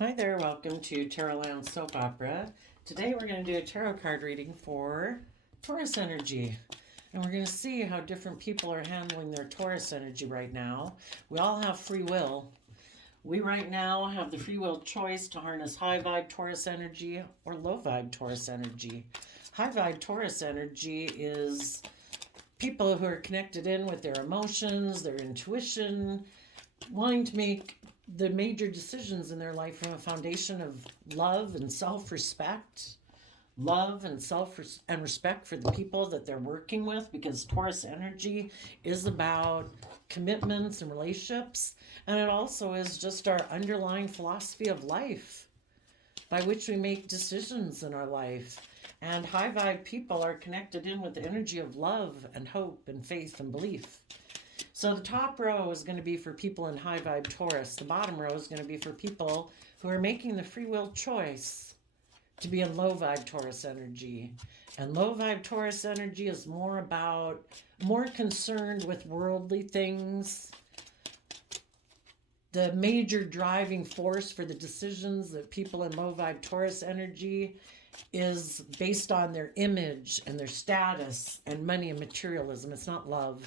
Hi there, welcome to Tarot Land Soap Opera. Today we're going to do a tarot card reading for Taurus energy. And we're going to see how different people are handling their Taurus energy right now. We all have free will. We right now have the free will choice to harness high vibe Taurus energy or low vibe Taurus energy. High vibe Taurus energy is people who are connected in with their emotions, their intuition, wanting to make the major decisions in their life from a foundation of love and self-respect, love and self and respect for the people that they're working with, because Taurus energy is about commitments and relationships, and it also is just our underlying philosophy of life by which we make decisions in our life. And high vibe people are connected in with the energy of love and hope and faith and belief. So the top row is going to be for people in high vibe Taurus. The bottom row is going to be for people who are making the free will choice to be in low vibe Taurus energy. And low vibe Taurus energy is more concerned with worldly things. The major driving force for the decisions that people in low vibe Taurus energy is based on their image and their status and money and materialism. It's not love.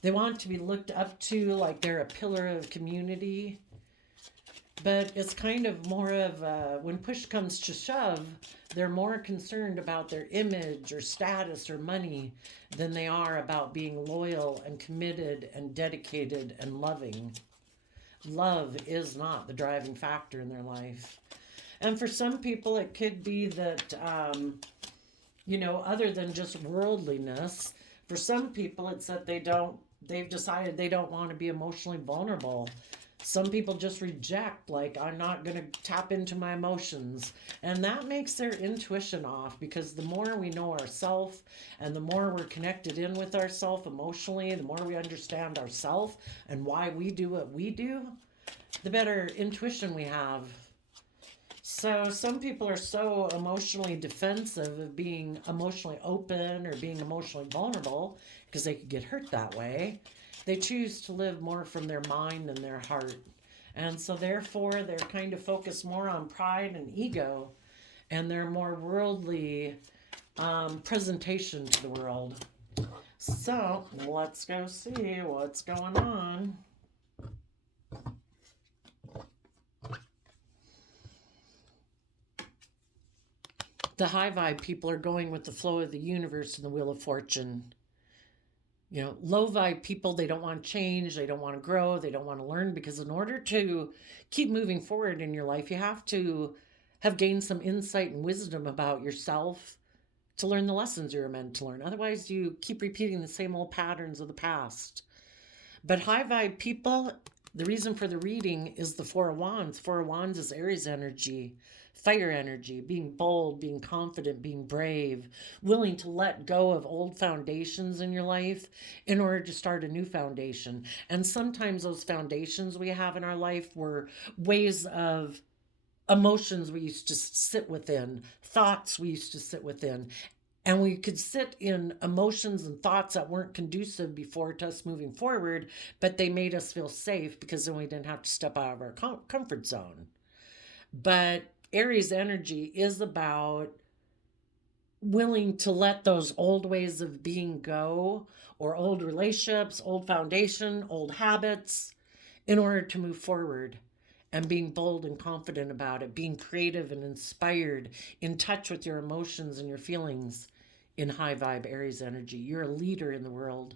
They want to be looked up to like they're a pillar of community. But it's kind of more of when push comes to shove, they're more concerned about their image or status or money than they are about being loyal and committed and dedicated and loving. Love is not the driving factor in their life. And for some people, it could be that, other than just worldliness, for some people, it's that they've decided they don't want to be emotionally vulnerable. Some people just reject, like, I'm not going to tap into my emotions. And that makes their intuition off, because the more we know ourselves and the more we're connected in with ourselves emotionally, the more we understand ourselves and why we do what we do, the better intuition we have. So some people are so emotionally defensive of being emotionally open or being emotionally vulnerable because they could get hurt that way. They choose to live more from their mind and their heart. And so therefore they're kind of focused more on pride and ego, and they're more worldly presentation to the world. So let's go see what's going on. The high vibe people are going with the flow of the universe and the wheel of fortune. Low vibe people, they don't want to change, they don't want to grow, they don't want to learn, because in order to keep moving forward in your life, you have to have gained some insight and wisdom about yourself to learn the lessons you're meant to learn. Otherwise, you keep repeating the same old patterns of the past. But high vibe people, the reason for the reading is the Four of Wands. Four of Wands is Aries energy, fire energy, being bold, being confident, being brave, willing to let go of old foundations in your life in order to start a new foundation. And sometimes those foundations we have in our life were ways of emotions we used to sit within, thoughts we used to sit within. And we could sit in emotions and thoughts that weren't conducive before to us moving forward, but they made us feel safe because then we didn't have to step out of our comfort zone. But Aries energy is about willing to let those old ways of being go, or old relationships, old foundation, old habits, in order to move forward, and being bold and confident about it, being creative and inspired, in touch with your emotions and your feelings. In high vibe Aries energy, you're a leader in the world.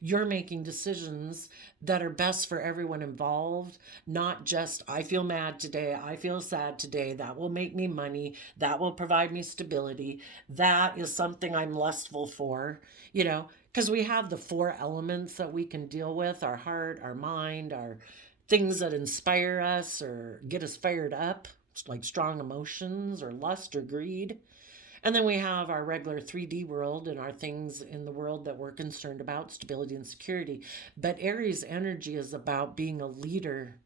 You're making decisions that are best for everyone involved, not just, I feel mad today, I feel sad today, that will make me money, that will provide me stability, that is something I'm lustful for, because we have the four elements that we can deal with: our heart, our mind, our things that inspire us or get us fired up, like strong emotions or lust or greed. And then we have our regular 3D world and our things in the world that we're concerned about, stability and security. But Aries energy is about being a leader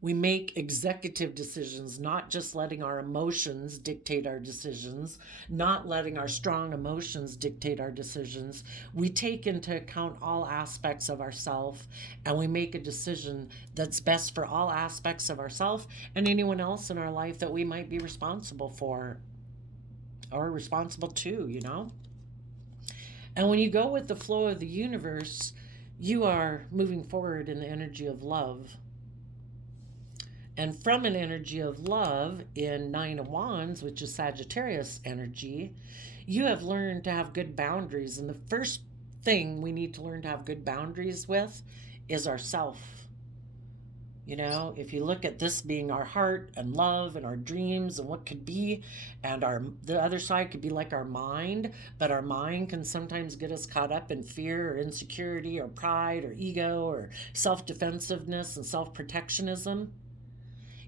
We make executive decisions, not just letting our emotions dictate our decisions, not letting our strong emotions dictate our decisions. We take into account all aspects of ourself, and we make a decision that's best for all aspects of ourself and anyone else in our life that we might be responsible for or responsible to, you know? And when you go with the flow of the universe, you are moving forward in the energy of love. And from an energy of love in Nine of Wands, which is Sagittarius energy, you have learned to have good boundaries. And the first thing we need to learn to have good boundaries with is ourself. You know, if you look at this being our heart and love and our dreams and what could be, and the other side could be like our mind, but our mind can sometimes get us caught up in fear or insecurity or pride or ego or self-defensiveness and self-protectionism.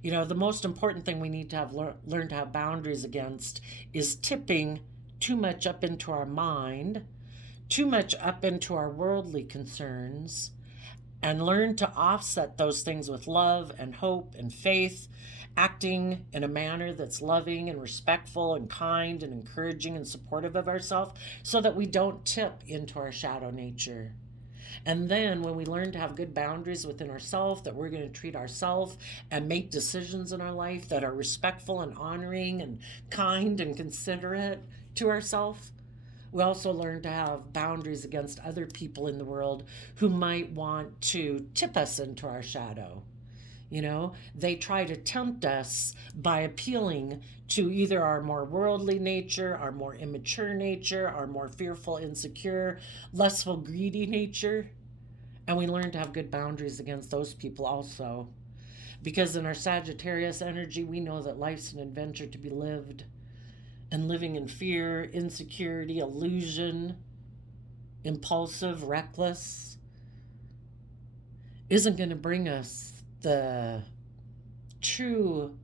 You know, the most important thing we need to have learn to have boundaries against is tipping too much up into our mind, too much up into our worldly concerns, and learn to offset those things with love and hope and faith, acting in a manner that's loving and respectful and kind and encouraging and supportive of ourselves so that we don't tip into our shadow nature. And then when we learn to have good boundaries within ourselves, that we're going to treat ourselves and make decisions in our life that are respectful and honoring and kind and considerate to ourselves, we also learn to have boundaries against other people in the world who might want to tip us into our shadow. You know, they try to tempt us by appealing to either our more worldly nature, our more immature nature, our more fearful, insecure, lustful, greedy nature. And we learn to have good boundaries against those people also. Because in our Sagittarius energy, we know that life's an adventure to be lived. And living in fear, insecurity, illusion, impulsive, reckless, isn't going to bring us the true,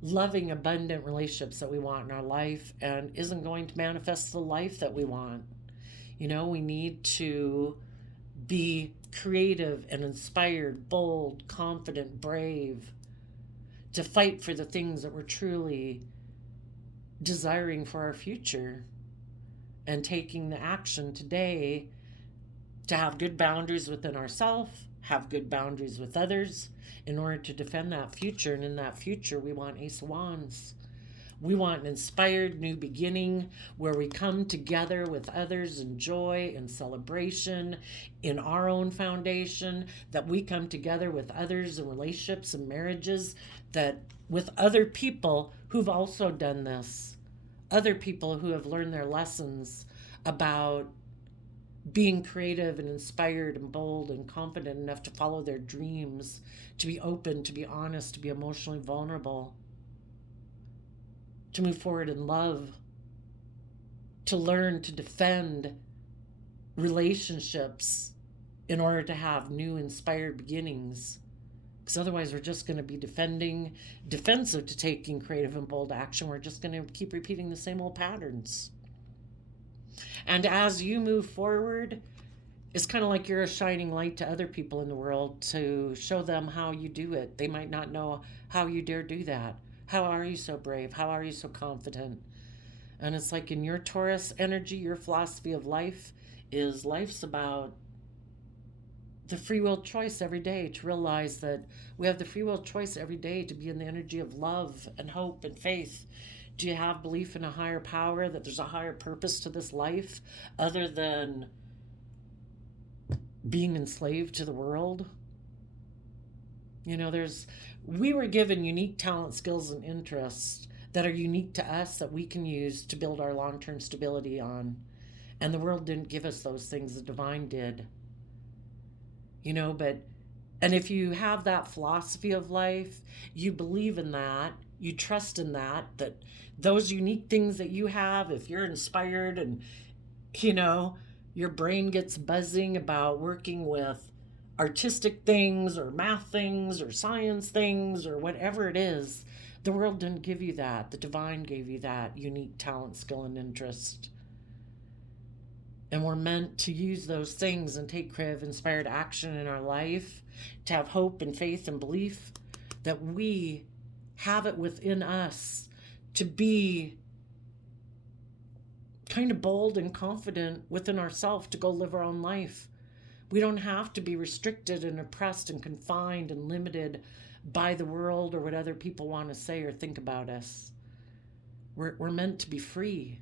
loving, abundant relationships that we want in our life, and isn't going to manifest the life that we want. You know, we need to be creative and inspired, bold, confident, brave, to fight for the things that we're truly desiring for our future, and taking the action today to have good boundaries within ourselves, have good boundaries with others in order to defend that future. And in that future, we want Ace of Wands. We want an inspired new beginning where we come together with others in joy and celebration in our own foundation, that we come together with others in relationships and marriages, that with other people who've also done this, other people who have learned their lessons about being creative and inspired and bold and confident enough to follow their dreams, to be open, to be honest, to be emotionally vulnerable, to move forward in love, to learn to defend relationships in order to have new inspired beginnings. Because otherwise we're just going to be defensive to taking creative and bold action. We're just going to keep repeating the same old patterns. And as you move forward, it's kind of like you're a shining light to other people in the world to show them how you do it. They might not know how you dare do that. How are you so brave? How are you so confident? And it's like in your Taurus energy, your philosophy of life is life's about the free will choice every day, to realize that we have the free will choice every day to be in the energy of love and hope and faith. Do you have belief in a higher power, that there's a higher purpose to this life other than being enslaved to the world? You know, we were given unique talent, skills, and interests that are unique to us that we can use to build our long-term stability on. And the world didn't give us those things, the divine did. You know, and if you have that philosophy of life, you believe in that, you trust in that those unique things that you have, if you're inspired and, you know, your brain gets buzzing about working with artistic things or math things or science things or whatever it is, the world didn't give you that. The divine gave you that unique talent, skill, and interest. And we're meant to use those things and take creative, inspired action in our life, to have hope and faith and belief, that we have it within us to be kind of bold and confident within ourselves to go live our own life. We don't have to be restricted and oppressed and confined and limited by the world or what other people want to say or think about us. We're meant to be free.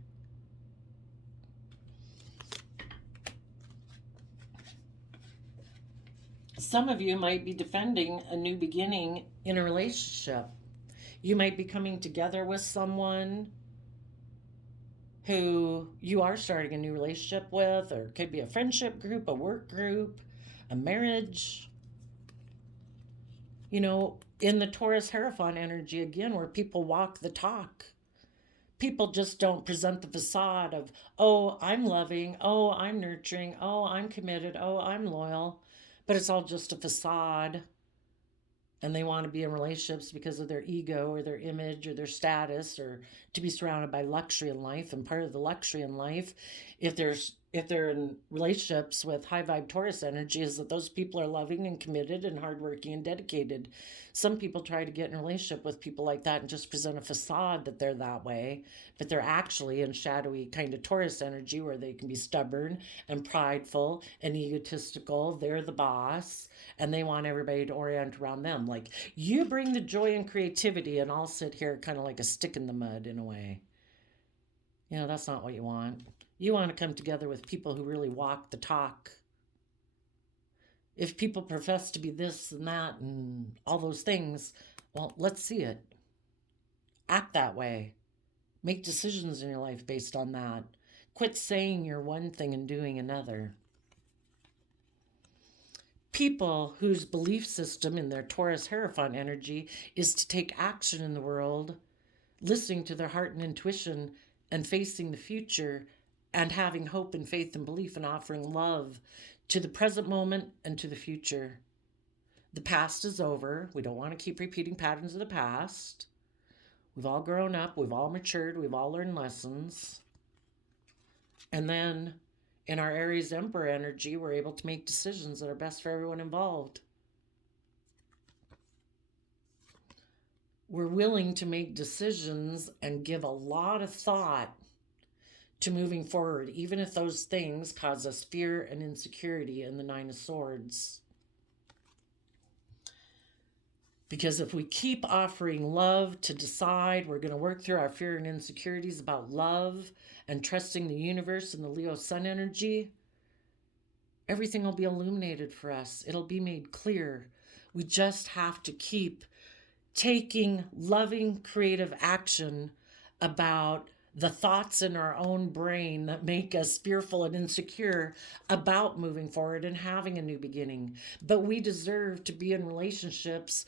Some of you might be defending a new beginning in a relationship. You might be coming together with someone who you are starting a new relationship with, or it could be a friendship group, a work group, a marriage. You know, in the Taurus Hierophant energy again, where people walk the talk. People just don't present the facade of, oh, I'm loving, oh, I'm nurturing, oh, I'm committed, oh, I'm loyal. But it's all just a facade. And they want to be in relationships because of their ego or their image or their status, or to be surrounded by luxury in life. And part of the luxury in life, if they're in relationships with high vibe Taurus energy, is that those people are loving and committed and hardworking and dedicated. Some people try to get in a relationship with people like that and just present a facade that they're that way, but they're actually in shadowy kind of Taurus energy, where they can be stubborn and prideful and egotistical. They're the boss and they want everybody to orient around them. Like, you bring the joy and creativity and I'll sit here kind of like a stick in the mud in a way. You know, that's not what you want. You want to come together with people who really walk the talk. If people profess to be this and that and all those things, well, let's see it. Act that way. Make decisions in your life based on that. Quit saying you're one thing and doing another. People whose belief system in their Taurus Hierophant energy is to take action in the world, listening to their heart and intuition, and facing the future, and having hope and faith and belief, and offering love to the present moment and to the future. The past is over. We don't want to keep repeating patterns of the past. We've all grown up. We've all matured. We've all learned lessons. And then in our Aries Emperor energy, we're able to make decisions that are best for everyone involved. We're willing to make decisions and give a lot of thought to moving forward, even if those things cause us fear and insecurity in the Nine of Swords. Because if we keep offering love to decide, we're going to work through our fear and insecurities about love and trusting the universe and the Leo Sun energy, everything will be illuminated for us. It'll be made clear. We just have to keep taking loving, creative action about the thoughts in our own brain that make us fearful and insecure about moving forward and having a new beginning. But we deserve to be in relationships,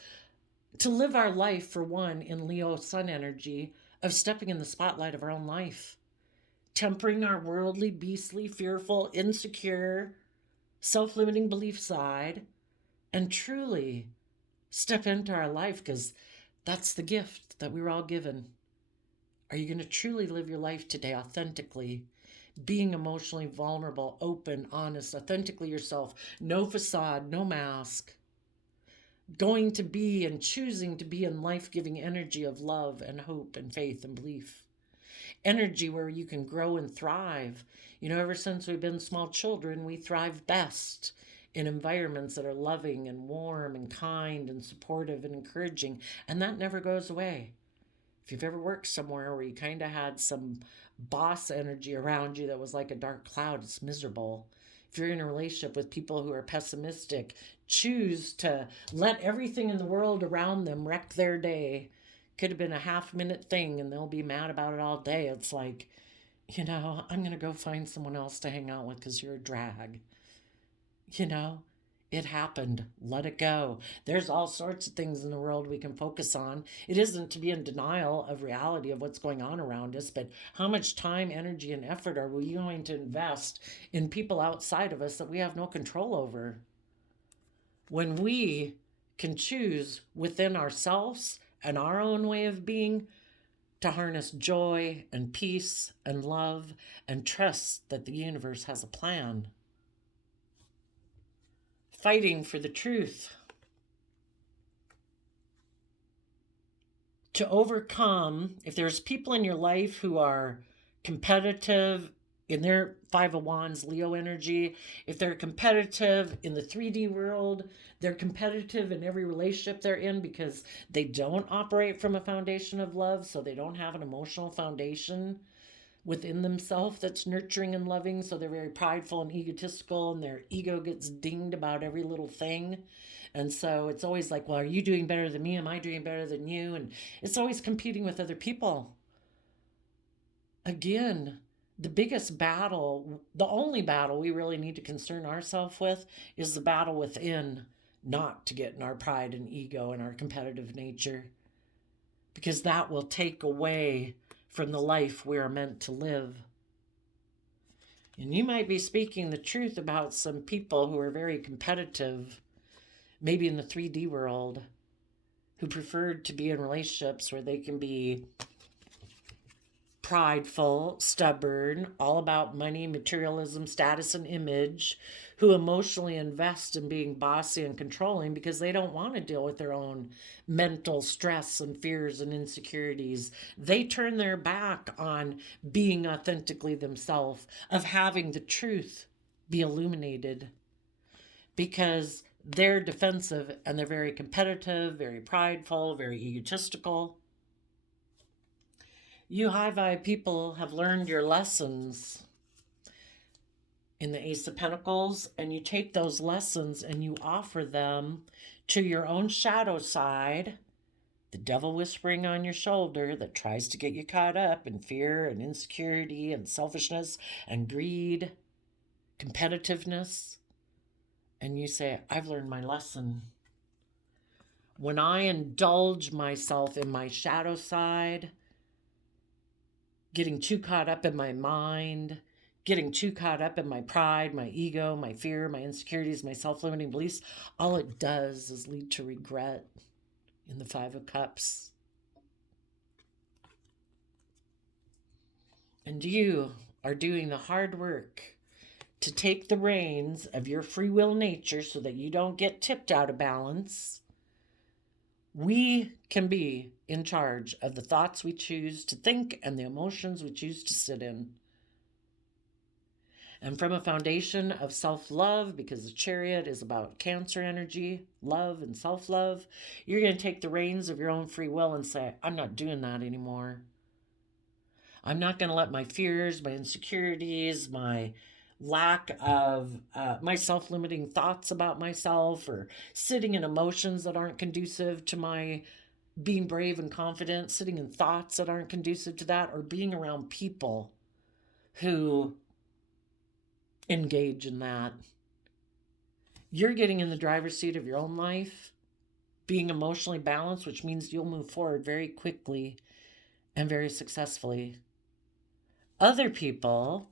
to live our life, for one, in Leo Sun energy, of stepping in the spotlight of our own life, tempering our worldly, beastly, fearful, insecure, self-limiting belief side, and truly step into our life, because that's the gift that we were all given. Are you going to truly live your life today authentically, being emotionally vulnerable, open, honest, authentically yourself, no facade, no mask, going to be and choosing to be in life-giving energy of love and hope and faith and belief, energy where you can grow and thrive. You know, ever since we've been small children, we thrive best in environments that are loving and warm and kind and supportive and encouraging, and that never goes away. If you've ever worked somewhere where you kind of had some boss energy around you that was like a dark cloud, it's miserable. If you're in a relationship with people who are pessimistic, choose to let everything in the world around them wreck their day. Could have been a half-minute thing and they'll be mad about it all day. It's like, you know, I'm going to go find someone else to hang out with because you're a drag. You know, it happened. Let it go. There's all sorts of things in the world we can focus on. It isn't to be in denial of reality of what's going on around us, but how much time, energy, and effort are we going to invest in people outside of us that we have no control over? When we can choose within ourselves and our own way of being to harness joy and peace and love and trust that the universe has a plan. Fighting for the truth. to overcome, if there's people in your life who are competitive in their Five of Wands, Leo energy, if they're competitive in the 3D world, they're competitive in every relationship they're in because they don't operate from a foundation of love, so they don't have an emotional foundation within themselves that's nurturing and loving, so they're very prideful and egotistical, and their ego gets dinged about every little thing. And so it's always like, well, are you doing better than me? Am I doing better than you? And it's always competing with other people. Again, the biggest battle, the only battle we really need to concern ourselves with is the battle within, not to get in our pride and ego and our competitive nature, because that will take away from the life we are meant to live. And you might be speaking the truth about some people who are very competitive, maybe in the 3D world, who preferred to be in relationships where they can be prideful, stubborn, all about money, materialism, status, and image, who emotionally invest in being bossy and controlling because they don't want to deal with their own mental stress and fears and insecurities. They turn their back on being authentically themselves, of having the truth be illuminated, because they're defensive and they're very competitive, very prideful, very egotistical. You high vibe people have learned your lessons in the Ace of Pentacles, and you take those lessons and you offer them to your own shadow side, the devil whispering on your shoulder that tries to get you caught up in fear and insecurity and selfishness and greed, competitiveness. And you say, I've learned my lesson. When I indulge myself in my shadow side, getting too caught up in my mind, getting too caught up in my pride, my ego, my fear, my insecurities, my self-limiting beliefs, all it does is lead to regret in the Five of Cups. And you are doing the hard work to take the reins of your free will nature so that you don't get tipped out of balance. We can be in charge of the thoughts we choose to think and the emotions we choose to sit in. And from a foundation of self-love, because the Chariot is about Cancer energy, love and self-love, you're going to take the reins of your own free will and say, I'm not doing that anymore. I'm not going to let my fears, my insecurities, my lack of my self-limiting thoughts about myself, or sitting in emotions that aren't conducive to my being brave and confident, sitting in thoughts that aren't conducive to that, or being around people who engage in that. You're getting in the driver's seat of your own life, being emotionally balanced, which means you'll move forward very quickly and very successfully. Other people,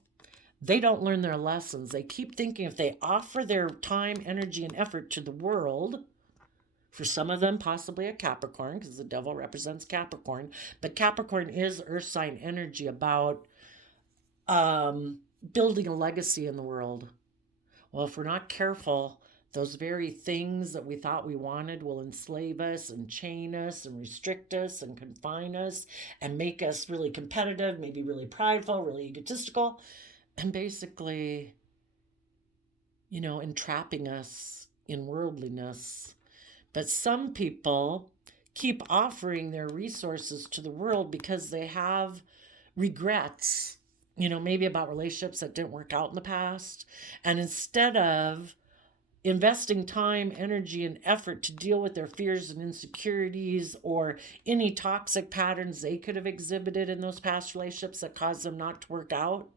they don't learn their lessons. They keep thinking if they offer their time, energy, and effort to the world, for some of them possibly a Capricorn, because the devil represents Capricorn, but Capricorn is earth sign energy about building a legacy in the world. Well, if we're not careful, those very things that we thought we wanted will enslave us and chain us and restrict us and confine us and make us really competitive, maybe really prideful, really egotistical, and basically, entrapping us in worldliness. But some people keep offering their resources to the world because they have regrets, maybe about relationships that didn't work out in the past. And instead of investing time, energy, and effort to deal with their fears and insecurities or any toxic patterns they could have exhibited in those past relationships that caused them not to work out,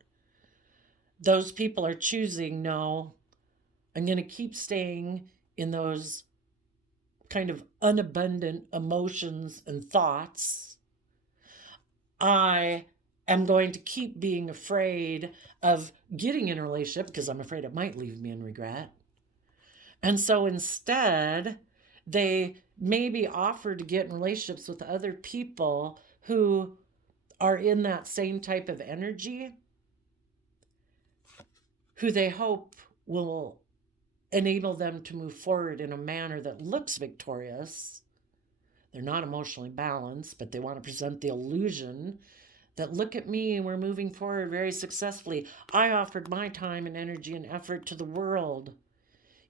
those people are choosing, no, I'm going to keep staying in those kind of unabundant emotions and thoughts. I am going to keep being afraid of getting in a relationship because I'm afraid it might leave me in regret. And so instead, they maybe offer to get in relationships with other people who are in that same type of energy, who they hope will enable them to move forward in a manner that looks victorious, They're not emotionally balanced, but they want to present the illusion that look at me, we're moving forward very successfully. I offered my time and energy and effort to the world.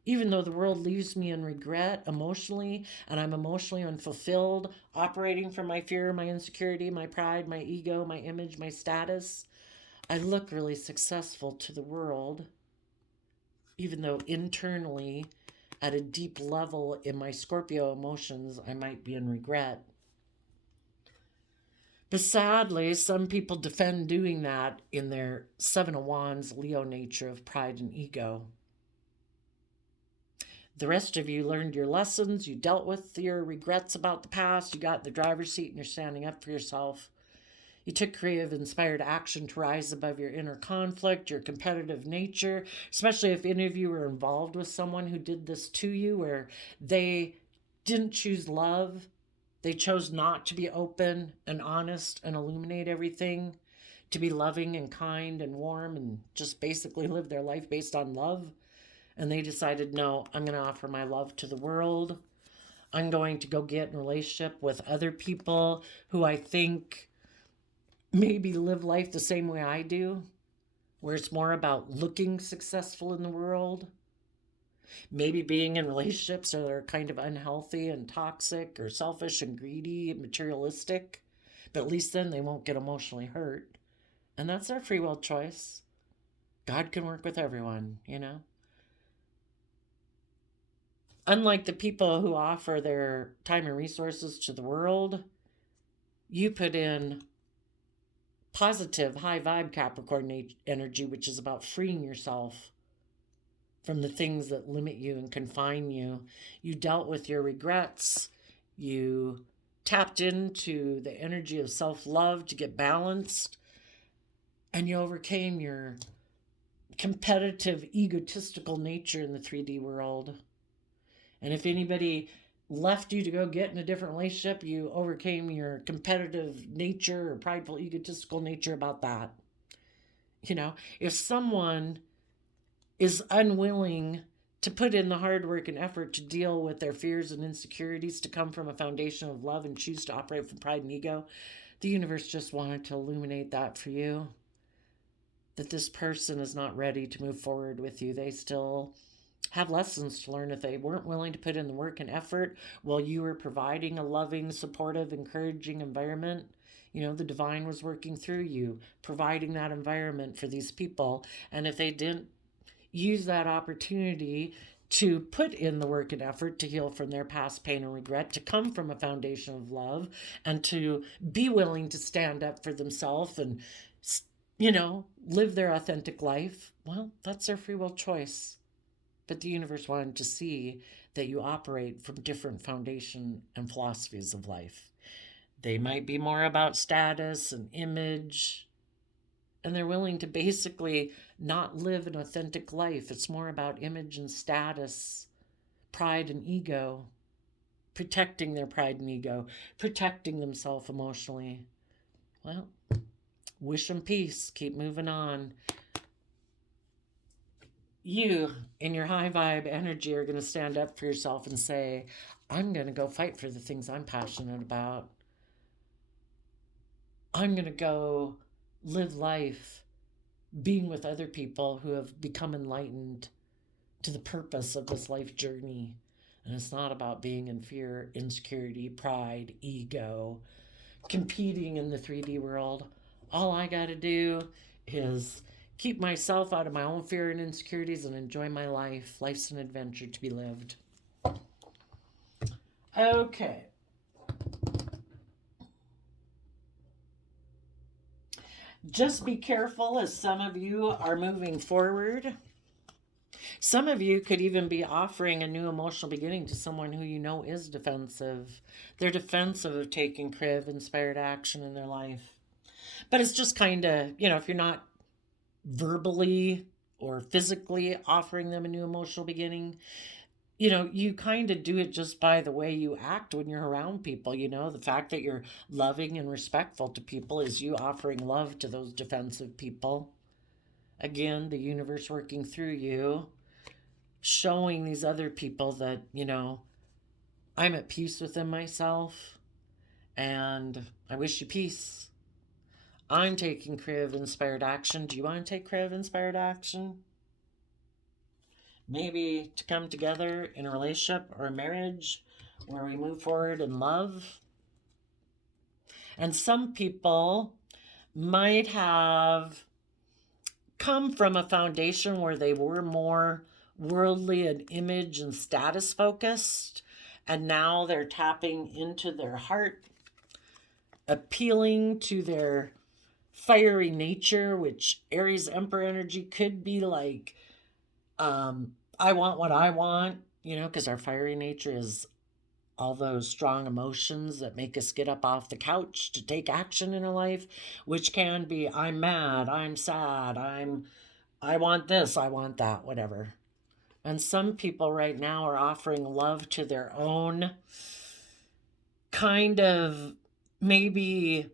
Even though the world leaves me in regret emotionally, and I'm emotionally unfulfilled, operating from my fear, my insecurity, my pride, my ego, my image, my status, I look really successful to the world, even though internally, at a deep level in my Scorpio emotions, I might be in regret. But sadly, some people defend doing that in their Seven of Wands Leo nature of pride and ego. The rest of you learned your lessons, you dealt with your regrets about the past, you got in the driver's seat and you're standing up for yourself. You took creative, inspired action to rise above your inner conflict, your competitive nature, especially if any of you were involved with someone who did this to you, where they didn't choose love. They chose not to be open and honest and illuminate everything, to be loving and kind and warm and just basically live their life based on love. And they decided, no, I'm going to offer my love to the world. I'm going to go get in a relationship with other people who I think maybe live life the same way I do, where it's more about looking successful in the world. Maybe being in relationships that are kind of unhealthy and toxic or selfish and greedy and materialistic, but at least then they won't get emotionally hurt. And that's their free will choice. God can work with everyone, you know? Unlike the people who offer their time and resources to the world, you put in positive, high vibe Capricorn energy, which is about freeing yourself from the things that limit you and confine you. You dealt with your regrets. You tapped into the energy of self-love to get balanced. And you overcame your competitive, egotistical nature in the 3D world. And if anybody left you to go get in a different relationship, you overcame your competitive nature or prideful, egotistical nature about that. You know, if someone is unwilling to put in the hard work and effort to deal with their fears and insecurities, to come from a foundation of love and choose to operate from pride and ego, the universe just wanted to illuminate that for you. That this person is not ready to move forward with you. They still have lessons to learn. If they weren't willing to put in the work and effort while you were providing a loving, supportive, encouraging environment, you know, the divine was working through you, providing that environment for these people. And if they didn't use that opportunity to put in the work and effort to heal from their past pain and regret, to come from a foundation of love, and to be willing to stand up for themselves and, you know, live their authentic life, well, that's their free will choice. But the universe wanted to see that you operate from different foundation and philosophies of life. They might be more about status and image, and they're willing to basically not live an authentic life. It's more about image and status, pride and ego, protecting their pride and ego, protecting themselves emotionally. Well, wish them peace. Keep moving on. You, in your high vibe energy, are going to stand up for yourself and say, I'm going to go fight for the things I'm passionate about. I'm going to go live life being with other people who have become enlightened to the purpose of this life journey. And it's not about being in fear, insecurity, pride, ego, competing in the 3D world. All I got to do is keep myself out of my own fear and insecurities and enjoy my life. Life's an adventure to be lived. Okay. Just be careful as some of you are moving forward. Some of you could even be offering a new emotional beginning to someone who you know is defensive. They're defensive of taking creative, inspired action in their life. But it's just kind of, you know, if you're not verbally or physically offering them a new emotional beginning, you know, you kind of do it just by the way you act when you're around people. You know, the fact that you're loving and respectful to people is you offering love to those defensive people. Again, the universe working through you, showing these other people that, you know, I'm at peace within myself, and I wish you peace. I'm taking creative inspired action. Do you want to take creative inspired action? Maybe to come together in a relationship or a marriage where we move forward in love. And some people might have come from a foundation where they were more worldly and image and status focused, and now they're tapping into their heart, appealing to their fiery nature, which Aries Emperor energy could be like, I want what I want, because our fiery nature is all those strong emotions that make us get up off the couch to take action in our life, which can be I'm mad, I'm sad, I want this, I want that, whatever. And some people right now are offering love to their own kind of maybe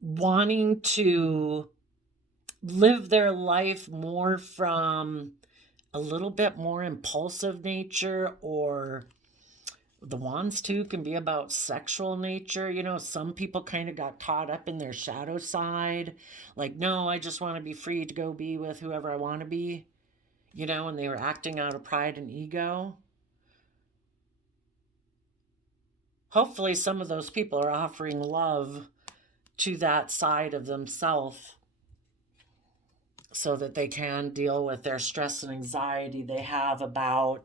wanting to live their life more from a little bit more impulsive nature, or the wands too can be about sexual nature. Some people kind of got caught up in their shadow side, like, no, I just want to be free to go be with whoever I want to be, and they were acting out of pride and ego. Hopefully some of those people are offering love to that side of themselves so that they can deal with their stress and anxiety they have about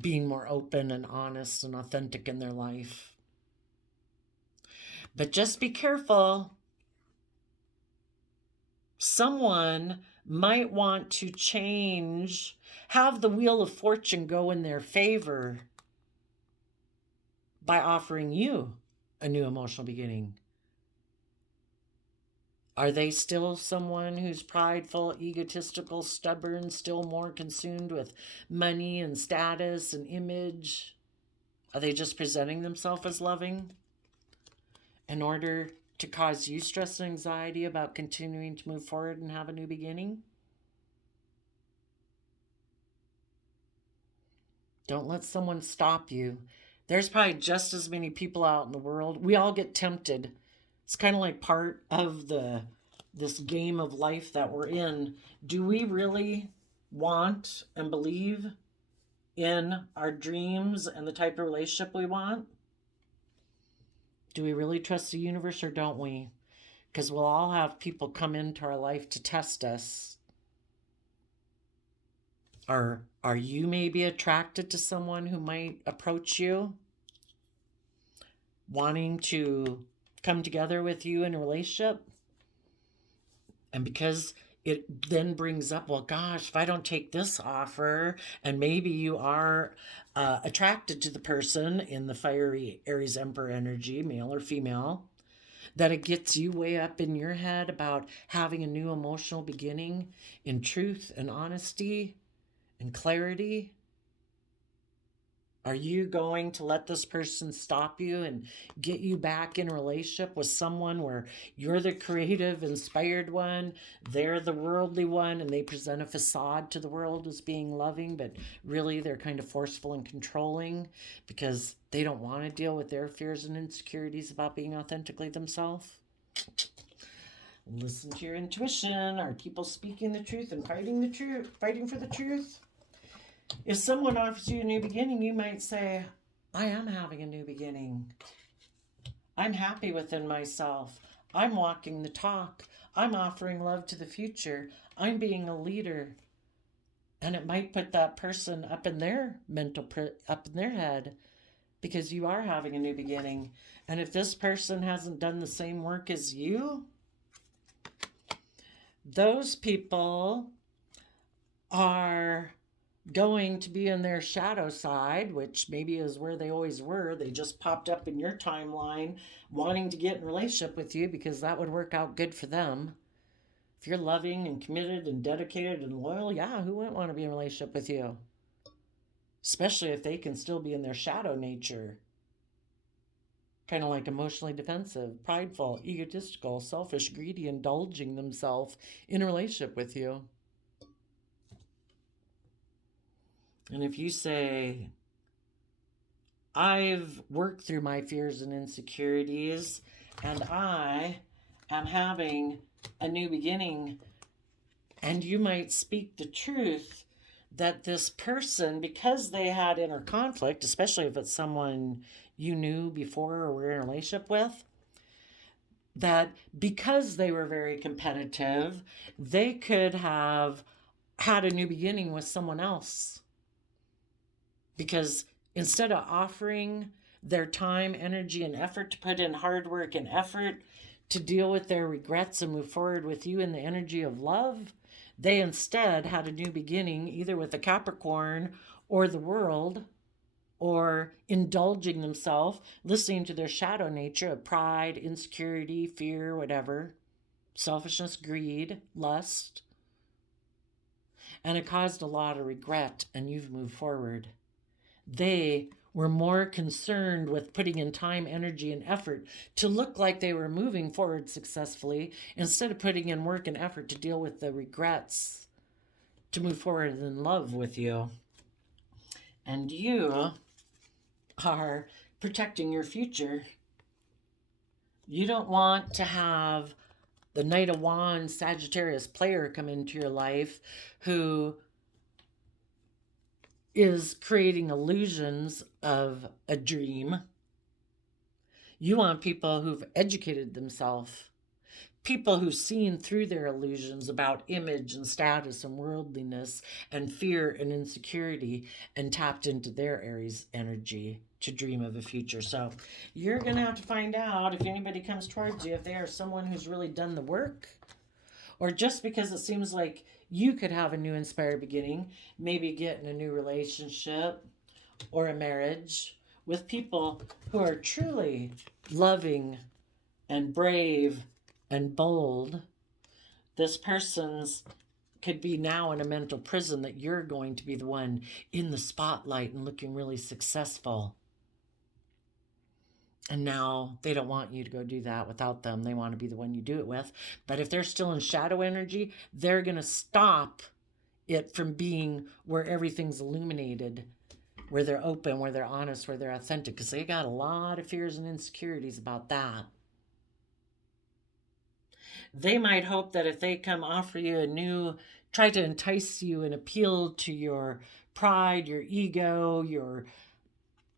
being more open and honest and authentic in their life. But just be careful. Someone might want to have the wheel of fortune go in their favor by offering you a new emotional beginning. Are they still someone who's prideful, egotistical, stubborn, still more consumed with money and status and image? Are they just presenting themselves as loving in order to cause you stress and anxiety about continuing to move forward and have a new beginning? Don't let someone stop you. There's probably just as many people out in the world. We all get tempted. It's kind of like part of this game of life that we're in. Do we really want and believe in our dreams and the type of relationship we want? Do we really trust the universe, or don't we? Because we'll all have people come into our life to test us. Are you maybe attracted to someone who might approach you, wanting to come together with you in a relationship? And because it then brings up, well, gosh, if I don't take this offer, and maybe you are attracted to the person in the fiery Aries Emperor energy, male or female, that it gets you way up in your head about having a new emotional beginning in truth and honesty and clarity. Are you going to let this person stop you and get you back in a relationship with someone where you're the creative, inspired one, they're the worldly one, and they present a facade to the world as being loving, but really they're kind of forceful and controlling because they don't want to deal with their fears and insecurities about being authentically themselves? Listen to your intuition. Are people speaking the truth and fighting for the truth? If someone offers you a new beginning, you might say, I am having a new beginning. I'm happy within myself. I'm walking the talk. I'm offering love to the future. I'm being a leader. And it might put that person up in their up in their head, because you are having a new beginning. And if this person hasn't done the same work as you, those people are going to be in their shadow side, which maybe is where they always were. They just popped up in your timeline wanting to get in a relationship with you because that would work out good for them. If you're loving and committed and dedicated and loyal, yeah, who wouldn't want to be in a relationship with you? Especially if they can still be in their shadow nature. Kind of like emotionally defensive, prideful, egotistical, selfish, greedy, indulging themselves in a relationship with you. And if you say, I've worked through my fears and insecurities, and I am having a new beginning, and you might speak the truth that this person, because they had inner conflict, especially if it's someone you knew before or were in a relationship with, that because they were very competitive, they could have had a new beginning with someone else. Because instead of offering their time, energy, and effort to put in hard work and effort to deal with their regrets and move forward with you in the energy of love, they instead had a new beginning either with a Capricorn or the world, or indulging themselves, listening to their shadow nature of pride, insecurity, fear, whatever, selfishness, greed, lust. And it caused a lot of regret, and you've moved forward. They were more concerned with putting in time, energy, and effort to look like they were moving forward successfully instead of putting in work and effort to deal with the regrets to move forward in love with you. And you are protecting your future. You don't want to have the Knight of Wands Sagittarius player come into your life who is creating illusions of a dream. You want people who've educated themselves, people who've seen through their illusions about image and status and worldliness and fear and insecurity and tapped into their Aries energy to dream of a future. So you're going to have to find out if anybody comes towards you, if they are someone who's really done the work, or just because it seems like you could have a new inspired beginning, maybe get in a new relationship or a marriage with people who are truly loving and brave and bold. This person's could be now in a mental prison that you're going to be the one in the spotlight and looking really successful. And now they don't want you to go do that without them. They want to be the one you do it with. But if they're still in shadow energy, they're going to stop it from being where everything's illuminated, where they're open, where they're honest, where they're authentic, because they got a lot of fears and insecurities about that. They might hope that if they come offer you a new, try to entice you and appeal to your pride, your ego, your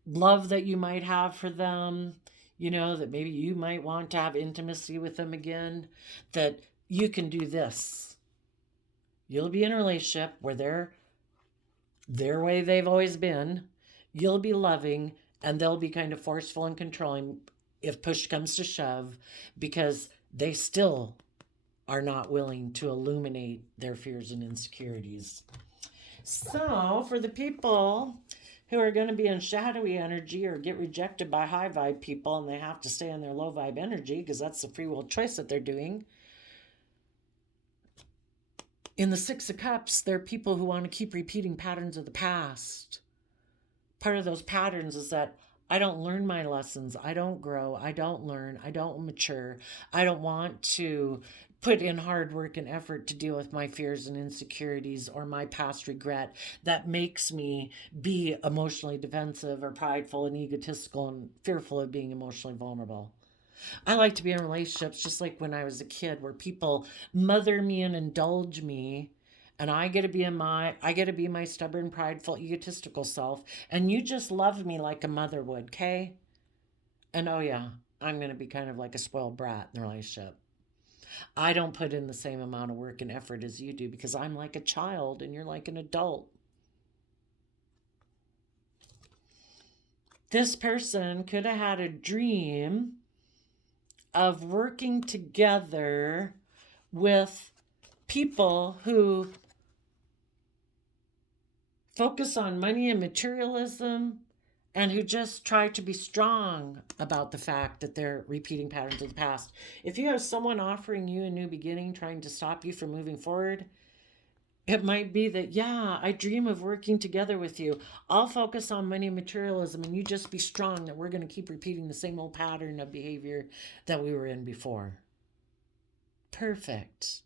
love that you might have for them, you know, that maybe you might want to have intimacy with them again, that you can do this. You'll be in a relationship where they're their way they've always been. You'll be loving, and they'll be kind of forceful and controlling if push comes to shove, because they still are not willing to illuminate their fears and insecurities. So for the people who are going to be in shadowy energy or get rejected by high vibe people and they have to stay in their low vibe energy because that's the free will choice that they're doing. In the Six of Cups, there are people who want to keep repeating patterns of the past. Part of those patterns is that I don't learn my lessons. I don't grow. I don't learn. I don't mature. I don't want to put in hard work and effort to deal with my fears and insecurities or my past regret that makes me be emotionally defensive or prideful and egotistical and fearful of being emotionally vulnerable. I like to be in relationships just like when I was a kid, where people mother me and indulge me, and I get to be my stubborn, prideful, egotistical self, and you just love me like a mother would, okay? And oh yeah, I'm going to be kind of like a spoiled brat in the relationship. I don't put in the same amount of work and effort as you do because I'm like a child and you're like an adult. This person could have had a dream of working together with people who focus on money and materialism and who just try to be strong about the fact that they're repeating patterns of the past. If you have someone offering you a new beginning, trying to stop you from moving forward, it might be that, yeah, I dream of working together with you. I'll focus on money and materialism, and you just be strong that we're going to keep repeating the same old pattern of behavior that we were in before. Perfect.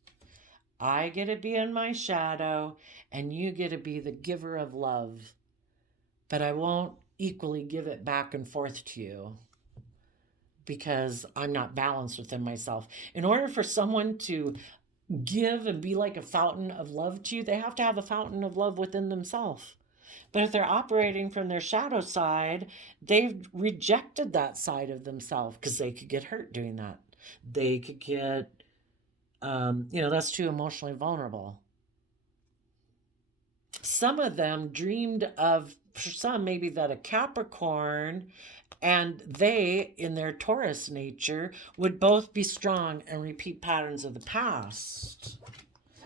I get to be in my shadow, and you get to be the giver of love but I won't equally give it back and forth to you because I'm not balanced within myself. In order for someone to give and be like a fountain of love to you, they have to have a fountain of love within themselves. But if they're operating from their shadow side, they've rejected that side of themselves because they could get hurt doing that. They could get, that's too emotionally vulnerable. Some of them dreamed of, for some, maybe that a Capricorn and they, in their Taurus nature, would both be strong and repeat patterns of the past.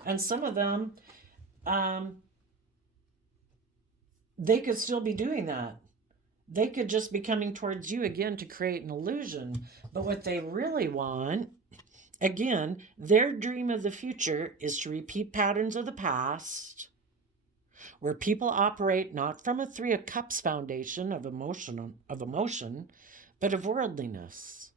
And some of them, they could still be doing that. They could just be coming towards you again to create an illusion. But what they really want, again, their dream of the future is to repeat patterns of the past, where people operate not from a Three of Cups foundation of emotion, but of worldliness.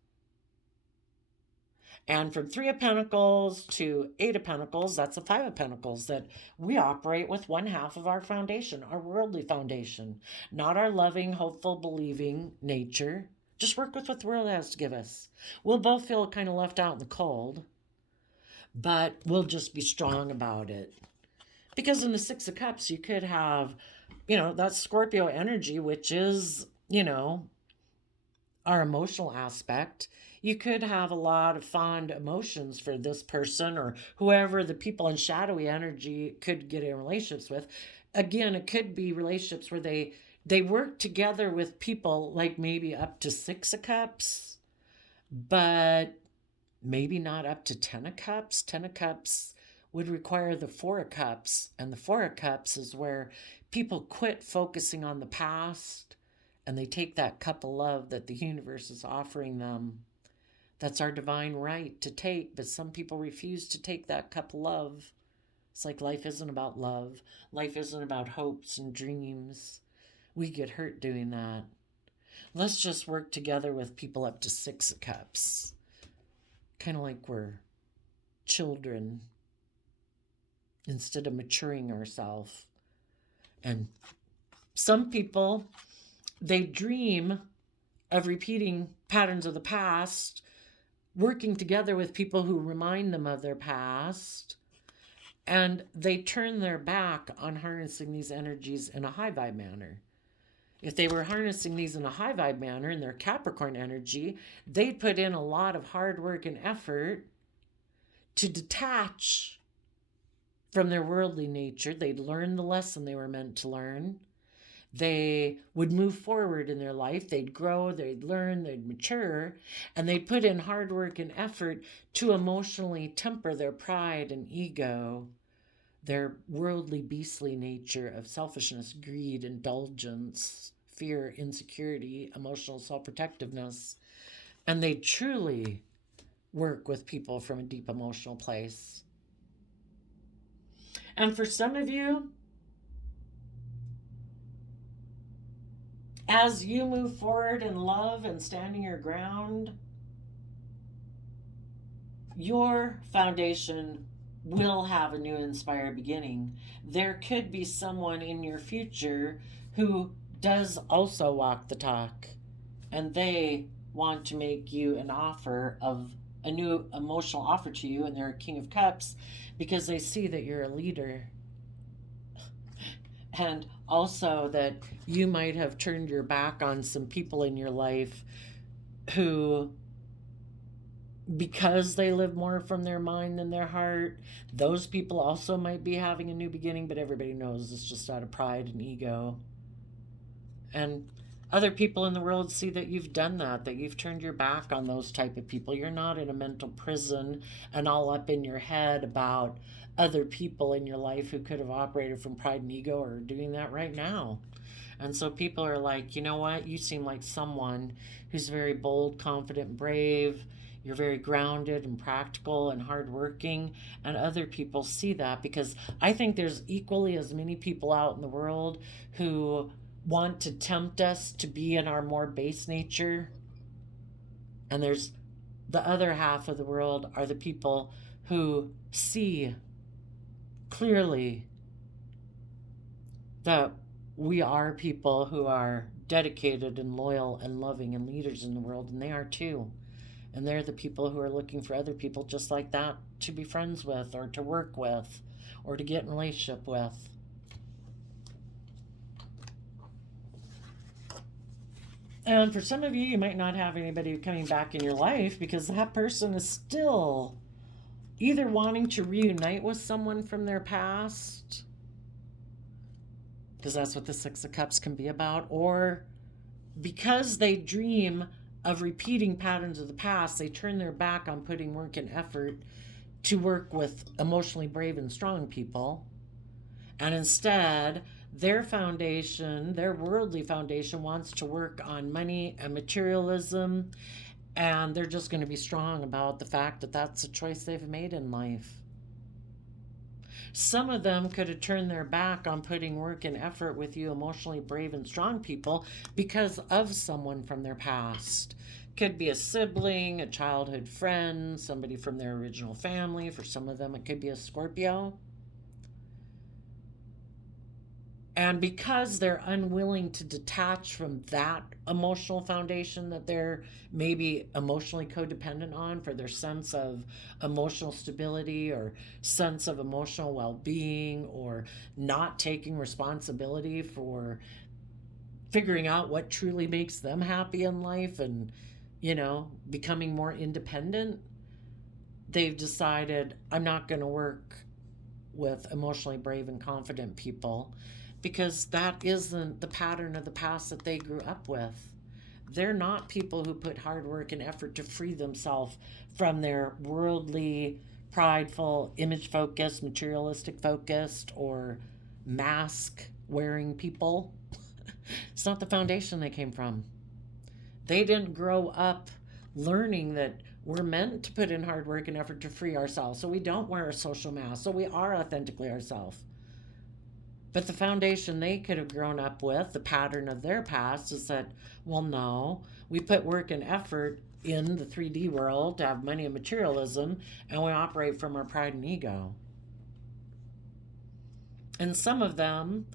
And from Three of Pentacles to Eight of Pentacles, that's a Five of Pentacles, that we operate with one half of our foundation, our worldly foundation, not our loving, hopeful, believing nature. Just work with what the world has to give us. We'll both feel kind of left out in the cold, but we'll just be strong about it. Because in the Six of Cups, you could have, that Scorpio energy, which is, our emotional aspect. You could have a lot of fond emotions for this person or whoever the people in shadowy energy could get in relationships with. Again, it could be relationships where they work together with people like maybe up to Six of Cups, but maybe not up to 10 of Cups. 10 of Cups would require the Four of Cups, and the Four of Cups is where people quit focusing on the past and they take that cup of love that the universe is offering them. That's our divine right to take, but some people refuse to take that cup of love. It's like life isn't about love. Life isn't about hopes and dreams. We get hurt doing that. Let's just work together with people up to Six of Cups. Kind of like we're children instead of maturing ourselves. And some people, they dream of repeating patterns of the past, working together with people who remind them of their past, and they turn their back on harnessing these energies in a high vibe manner. If they were harnessing these in a high vibe manner in their Capricorn energy, they'd put in a lot of hard work and effort to detach from their worldly nature. They'd learn the lesson they were meant to learn. They would move forward in their life. They'd grow, they'd learn, they'd mature, and they'd put in hard work and effort to emotionally temper their pride and ego, their worldly, beastly nature of selfishness, greed, indulgence, fear, insecurity, emotional self-protectiveness. And they truly work with people from a deep emotional place. And for some of you, as you move forward in love and standing your ground, your foundation will have a new inspired beginning. There could be someone in your future who does also walk the talk, and they want to make you an offer of a new emotional offer to you, and they're a King of Cups because they see that you're a leader. And also that you might have turned your back on some people in your life who, because they live more from their mind than their heart, those people also might be having a new beginning, but everybody knows it's just out of pride and ego. And other people in the world see that you've done that you've turned your back on those type of people. You're not in a mental prison and all up in your head about other people in your life who could have operated from pride and ego or are doing that right now. And so people are like, you know what? You seem like someone who's very bold, confident, brave. You're very grounded and practical and hardworking. And other people see that because I think there's equally as many people out in the world who want to tempt us to be in our more base nature. And there's the other half of the world are the people who see clearly that we are people who are dedicated and loyal and loving and leaders in the world, and they are too. And they're the people who are looking for other people just like that to be friends with or to work with or to get in a relationship with. And for some of you, you might not have anybody coming back in your life because that person is still either wanting to reunite with someone from their past, because that's what the Six of Cups can be about, or because they dream of repeating patterns of the past, they turn their back on putting work and effort to work with emotionally brave and strong people. And instead, their foundation, their worldly foundation, wants to work on money and materialism. And they're just going to be strong about the fact that that's a choice they've made in life. Some of them could have turned their back on putting work and effort with you emotionally brave and strong people because of someone from their past. Could be a sibling, a childhood friend, somebody from their original family. For some of them, it could be a Scorpio. And because they're unwilling to detach from that emotional foundation that they're maybe emotionally codependent on for their sense of emotional stability or sense of emotional well being, or not taking responsibility for figuring out what truly makes them happy in life and, becoming more independent, they've decided, I'm not going to work with emotionally brave and confident people because that isn't the pattern of the past that they grew up with. They're not people who put hard work and effort to free themselves from their worldly, prideful, image focused, materialistic focused, or mask wearing people. It's not the foundation they came from. They didn't grow up learning that we're meant to put in hard work and effort to free ourselves, so we don't wear a social mask, so we are authentically ourselves. But the foundation they could have grown up with, the pattern of their past, is that, well, no, we put work and effort in the 3D world to have money and materialism, and we operate from our pride and ego. And some of them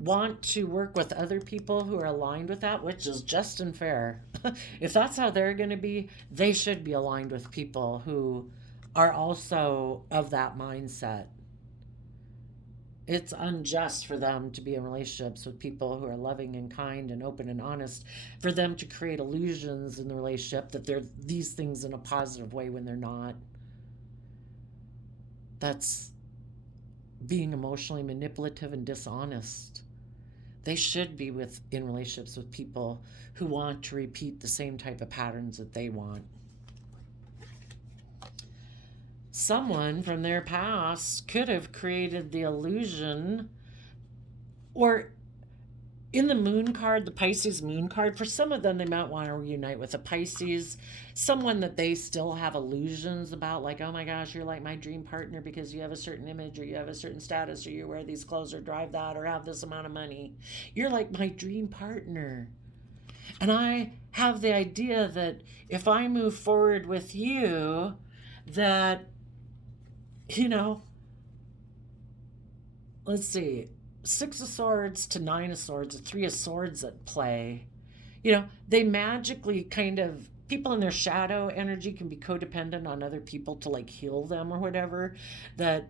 want to work with other people who are aligned with that, which is just and fair. If that's how they're going to be, they should be aligned with people who are also of that mindset. It's unjust for them to be in relationships with people who are loving and kind and open and honest, for them to create illusions in the relationship that they're these things in a positive way when they're not. That's being emotionally manipulative and dishonest. They should be in relationships with people who want to repeat the same type of patterns that they want. Someone from their past could have created the illusion, or in the moon card, the Pisces moon card, for some of them, they might want to reunite with a Pisces, someone that they still have illusions about, like, oh my gosh, you're like my dream partner because you have a certain image, or you have a certain status, or you wear these clothes, or drive that, or have this amount of money. You're like my dream partner. And I have the idea that if I move forward with you, that, let's see, 6 of Swords to 9 of Swords, 3 of Swords at play. They magically people in their shadow energy can be codependent on other people to like heal them or whatever. That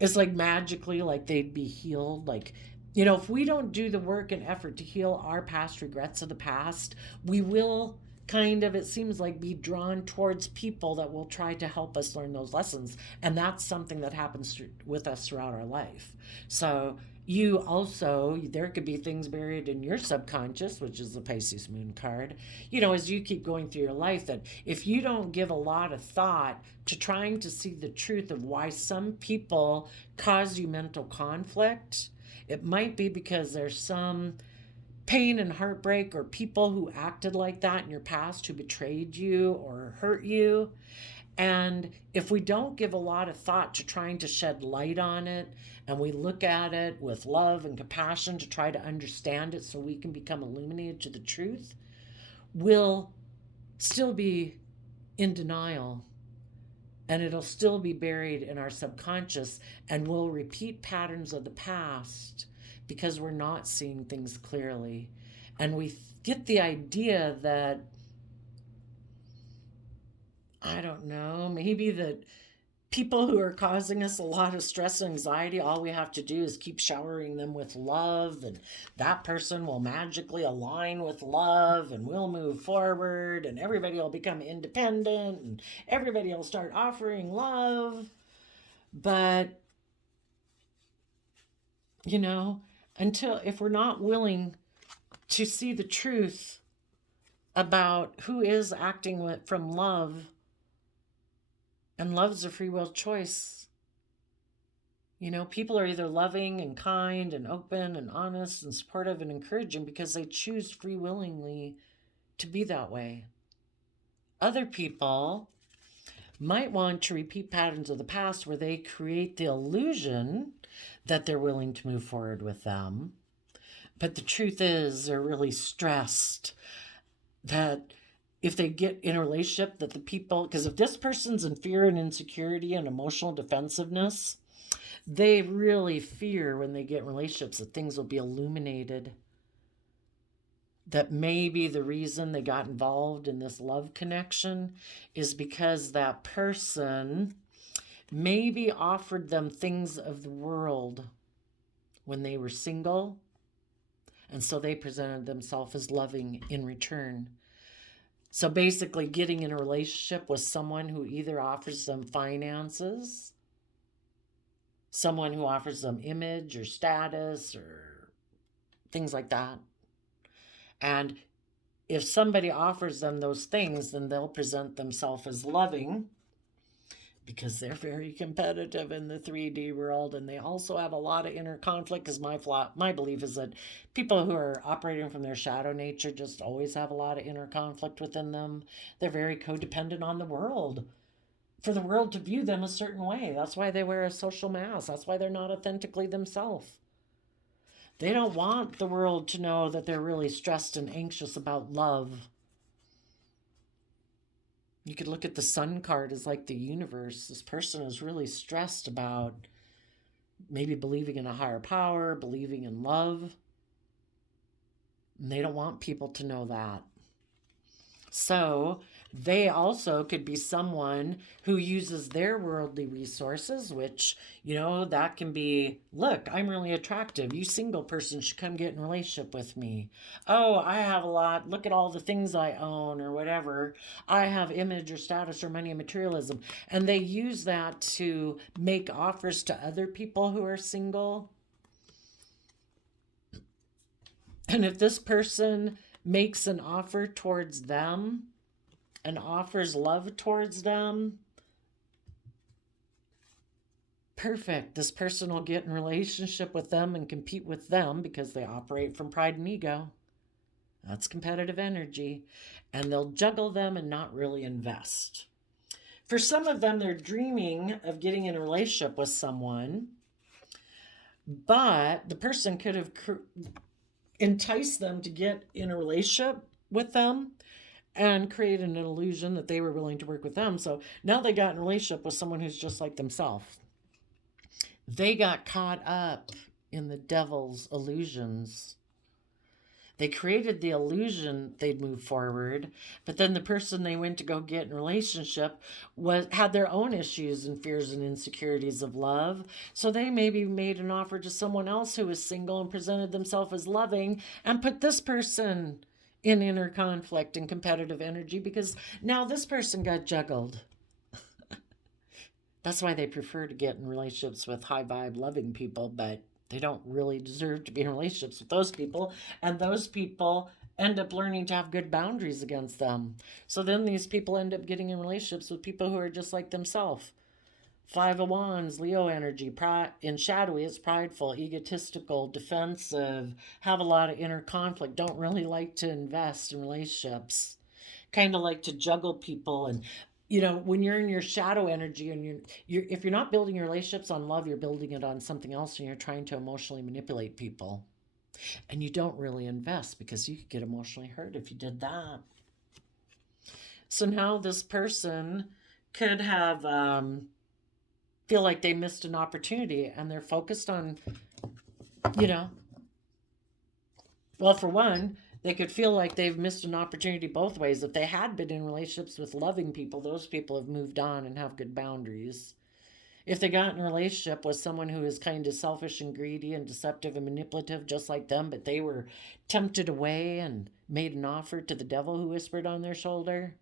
it's like magically like they'd be healed. Like, if we don't do the work and effort to heal our past regrets of the past, we will it seems like, be drawn towards people that will try to help us learn those lessons. And that's something that happens with us throughout our life. So there could be things buried in your subconscious, which is the Pisces moon card, as you keep going through your life, that if you don't give a lot of thought to trying to see the truth of why some people cause you mental conflict, it might be because there's some pain and heartbreak, or people who acted like that in your past who betrayed you or hurt you. And if we don't give a lot of thought to trying to shed light on it, and we look at it with love and compassion to try to understand it so we can become illuminated to the truth, we'll still be in denial and it'll still be buried in our subconscious, and we'll repeat patterns of the past because we're not seeing things clearly. And we get the idea that, I don't know, maybe that people who are causing us a lot of stress and anxiety, all we have to do is keep showering them with love, and that person will magically align with love, and we'll move forward, and everybody will become independent, and everybody will start offering love. But, you know, if we're not willing to see the truth about who is acting from love, and love's a free will choice. People are either loving and kind and open and honest and supportive and encouraging because they choose free willingly to be that way. Other people might want to repeat patterns of the past where they create the illusion that they're willing to move forward with them. But the truth is, they're really stressed that if they get in a relationship, that the people, because if this person's in fear and insecurity and emotional defensiveness, they really fear when they get in relationships that things will be illuminated. That maybe the reason they got involved in this love connection is because that person maybe offered them things of the world when they were single, and so they presented themselves as loving in return. So basically, getting in a relationship with someone who either offers them finances, someone who offers them image or status or things like that. And if somebody offers them those things, then they'll present themselves as loving because they're very competitive in the 3D world, and they also have a lot of inner conflict, because my belief is that people who are operating from their shadow nature just always have a lot of inner conflict within them. They're very codependent on the world, for the world to view them a certain way. That's why they wear a social mask. That's why they're not authentically themselves. They don't want the world to know that they're really stressed and anxious about love. You could look at the sun card as like the universe. This person is really stressed about maybe believing in a higher power, believing in love. And they don't want people to know that. So they also could be someone who uses their worldly resources, which, that can be, look, I'm really attractive. You single person should come get in a relationship with me. Oh, I have a lot. Look at all the things I own or whatever. I have image or status or money and materialism. And they use that to make offers to other people who are single. And if this person makes an offer towards them and offers love towards them, perfect. This person will get in relationship with them and compete with them because they operate from pride and ego. That's competitive energy. And they'll juggle them and not really invest. For some of them, they're dreaming of getting in a relationship with someone, but the person could have enticed them to get in a relationship with them and create an illusion that they were willing to work with them. So now they got in a relationship with someone who's just like themselves. They got caught up in the devil's illusions. They created the illusion they'd move forward, but then the person they went to go get in a relationship had their own issues and fears and insecurities of love. So they maybe made an offer to someone else who was single and presented themselves as loving, and put this person in inner conflict and competitive energy because now this person got juggled. That's why they prefer to get in relationships with high vibe loving people, but they don't really deserve to be in relationships with those people. And those people end up learning to have good boundaries against them. So then these people end up getting in relationships with people who are just like themselves. 5 of Wands, Leo energy. In shadowy, it's prideful, egotistical, defensive, have a lot of inner conflict, don't really like to invest in relationships, kind of like to juggle people. And when you're in your shadow energy and if you're not building your relationships on love, you're building it on something else, and you're trying to emotionally manipulate people. And you don't really invest because you could get emotionally hurt if you did that. So now this person could have feel like they missed an opportunity, and they're focused on, you know, well, for one, they could feel like they've missed an opportunity both ways. If they had been in relationships with loving people, those people have moved on and have good boundaries. If they got in a relationship with someone who is kind of selfish and greedy and deceptive and manipulative, just like them, but they were tempted away and made an offer to the devil who whispered on their shoulder,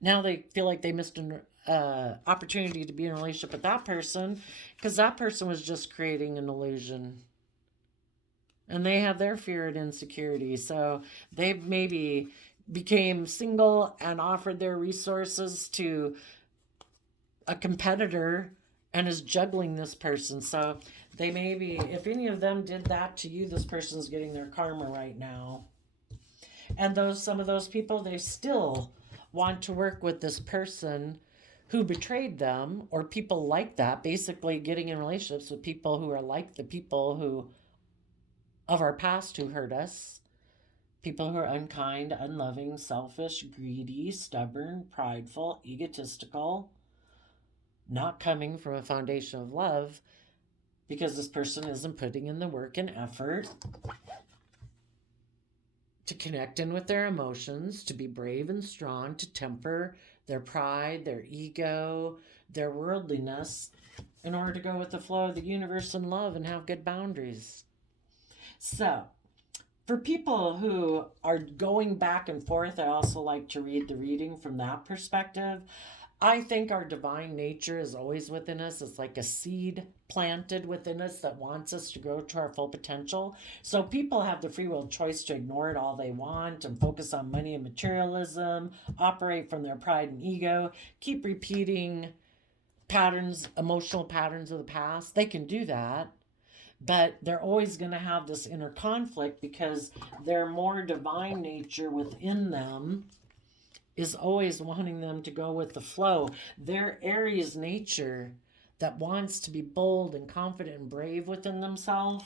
now they feel like they missed an opportunity to be in a relationship with that person because that person was just creating an illusion. And they have their fear and insecurity. So they maybe became single and offered their resources to a competitor and is juggling this person. So they maybe, if any of them did that to you, this person's getting their karma right now. And some of those people, they still want to work with this person who betrayed them, or people like that, basically getting in relationships with people who are like the people who of our past who hurt us. People who are unkind, unloving, selfish, greedy, stubborn, prideful, egotistical, not coming from a foundation of love because this person isn't putting in the work and effort to connect in with their emotions, to be brave and strong, to temper their pride, their ego, their worldliness in order to go with the flow of the universe and love and have good boundaries. So, for people who are going back and forth, I also like to read the reading from that perspective. I think our divine nature is always within us. It's like a seed planted within us that wants us to grow to our full potential. So people have the free will choice to ignore it all they want and focus on money and materialism, operate from their pride and ego, keep repeating patterns, emotional patterns of the past. They can do that. But they're always going to have this inner conflict because their more divine nature within them is always wanting them to go with the flow. Their Aries nature that wants to be bold and confident and brave within themselves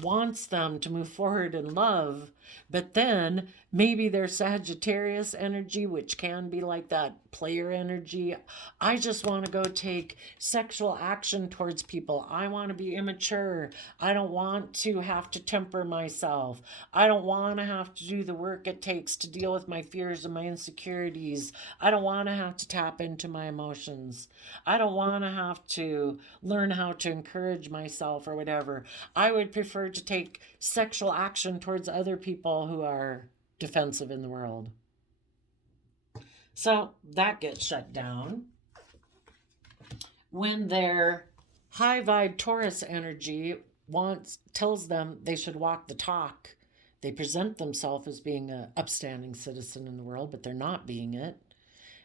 wants them to move forward in love, but then maybe their Sagittarius energy, which can be like that player energy. I just want to go take sexual action towards people. I want to be immature. I don't want to have to temper myself. I don't want to have to do the work it takes to deal with my fears and my insecurities. I don't want to have to tap into my emotions. I don't want to have to learn how to encourage myself or whatever. I would prefer to take sexual action towards other people who are defensive in the world. So that gets shut down. When their high vibe Taurus energy tells them they should walk the talk, they present themselves as being an upstanding citizen in the world, but they're not being it.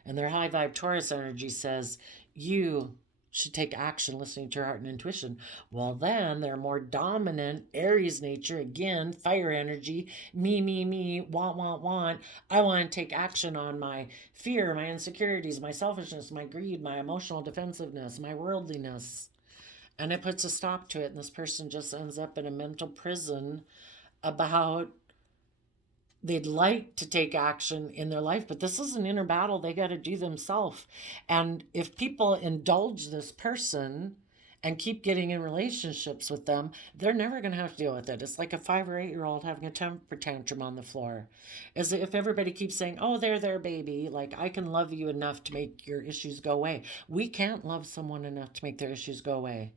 And their high vibe Taurus energy says, you should take action listening to your heart and intuition. Well, then their more dominant Aries nature, again, fire energy, me, want. I want to take action on my fear, my insecurities, my selfishness, my greed, my emotional defensiveness, my worldliness. And it puts a stop to it. And this person just ends up in a mental prison about they'd like to take action in their life, but this is an inner battle they got to do themselves. And if people indulge this person and keep getting in relationships with them, they're never going to have to deal with it. It's like a 5 or 8-year-old having a temper tantrum on the floor. As if everybody keeps saying, oh, there, baby, like I can love you enough to make your issues go away. We can't love someone enough to make their issues go away.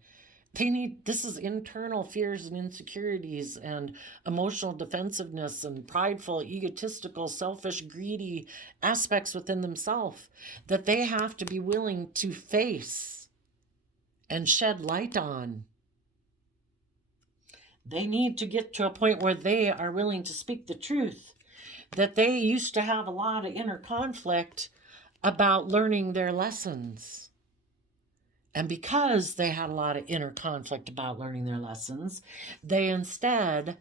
This is internal fears and insecurities and emotional defensiveness and prideful, egotistical, selfish, greedy aspects within themselves that they have to be willing to face and shed light on. They need to get to a point where they are willing to speak the truth, that they used to have a lot of inner conflict about learning their lessons. And because they had a lot of inner conflict about learning their lessons, they instead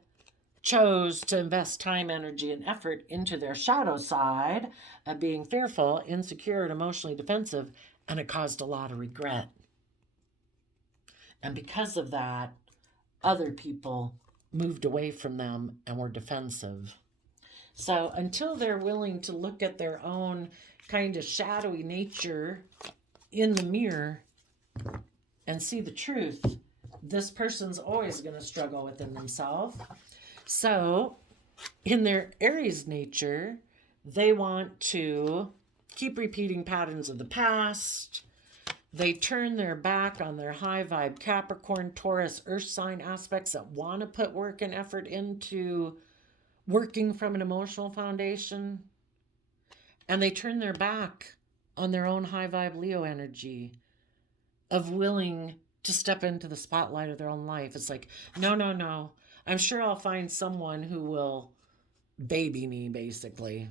chose to invest time, energy, and effort into their shadow side of being fearful, insecure, and emotionally defensive, and it caused a lot of regret. And because of that, other people moved away from them and were defensive. So until they're willing to look at their own kind of shadowy nature in the mirror and see the truth, this person's always going to struggle within themselves. So in their Aries nature, they want to keep repeating patterns of the past. They turn their back on their high vibe Capricorn, Taurus, Earth sign aspects that want to put work and effort into working from an emotional foundation. And they turn their back on their own high vibe Leo energy of willing to step into the spotlight of their own life. It's like, no, no, no. I'm sure I'll find someone who will baby me, basically.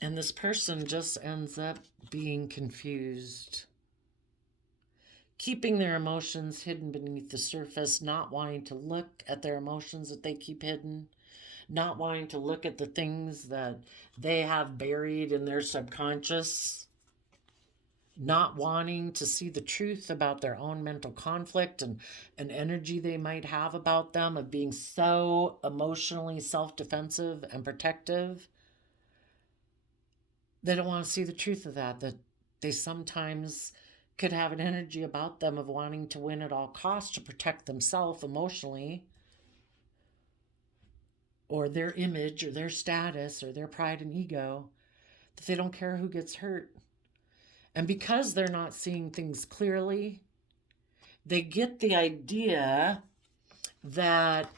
And this person just ends up being confused, keeping their emotions hidden beneath the surface, not wanting to look at their emotions that they keep hidden, not wanting to look at the things that they have buried in their subconscious, not wanting to see the truth about their own mental conflict and an energy they might have about them of being so emotionally self-defensive and protective. They don't want to see the truth of that they sometimes could have an energy about them of wanting to win at all costs to protect themselves emotionally, or their image, or their status, or their pride and ego, that they don't care who gets hurt. And because they're not seeing things clearly, they get the idea that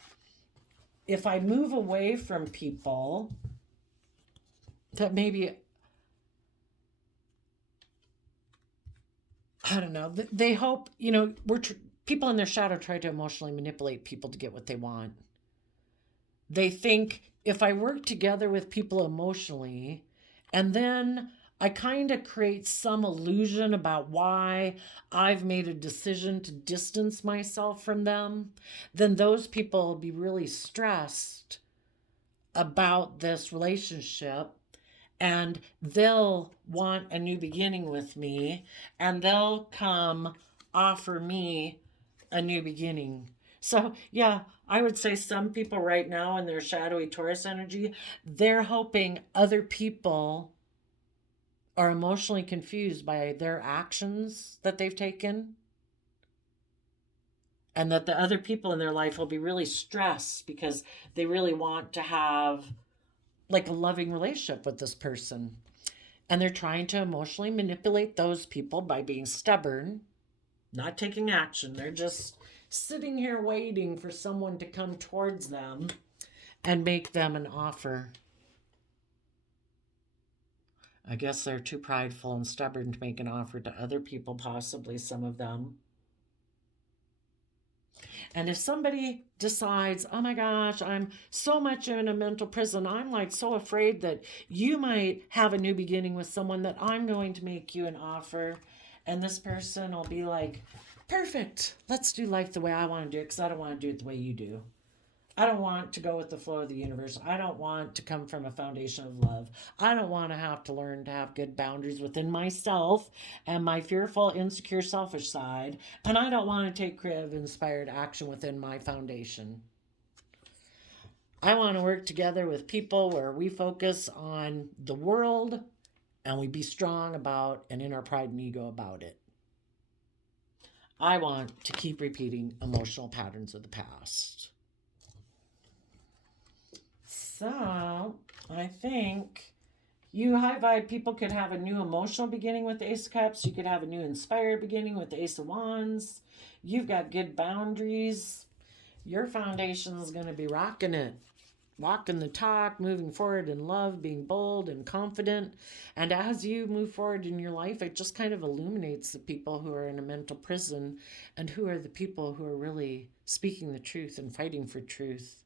if I move away from people, that maybe, I don't know, they hope, people in their shadow try to emotionally manipulate people to get what they want. They think if I work together with people emotionally, and then I kind of create some illusion about why I've made a decision to distance myself from them, then those people will be really stressed about this relationship, and they'll want a new beginning with me, and they'll come offer me a new beginning. So, yeah, I would say some people right now in their shadowy Taurus energy, they're hoping other people are emotionally confused by their actions that they've taken, and that the other people in their life will be really stressed because they really want to have like a loving relationship with this person. And they're trying to emotionally manipulate those people by being stubborn, not taking action. They're just sitting here waiting for someone to come towards them and make them an offer. I guess they're too prideful and stubborn to make an offer to other people, possibly some of them. And if somebody decides, oh my gosh, I'm so much in a mental prison, I'm like so afraid that you might have a new beginning with someone, that I'm going to make you an offer. And this person will be like, perfect, let's do life the way I want to do it, because I don't want to do it the way you do. I don't want to go with the flow of the universe. I don't want to come from a foundation of love. I don't want to have to learn to have good boundaries within myself and my fearful, insecure, selfish side. And I don't want to take creative, inspired action within my foundation. I want to work together with people where we focus on the world and we be strong about and in our pride and ego about it. I want to keep repeating emotional patterns of the past. So, I think you high vibe people could have a new emotional beginning with the Ace of Cups. You could have a new inspired beginning with the Ace of Wands. You've got good boundaries. Your foundation is going to be rocking it. Walking the talk, moving forward in love, being bold and confident. And as you move forward in your life, it just kind of illuminates the people who are in a mental prison and who are the people who are really speaking the truth and fighting for truth.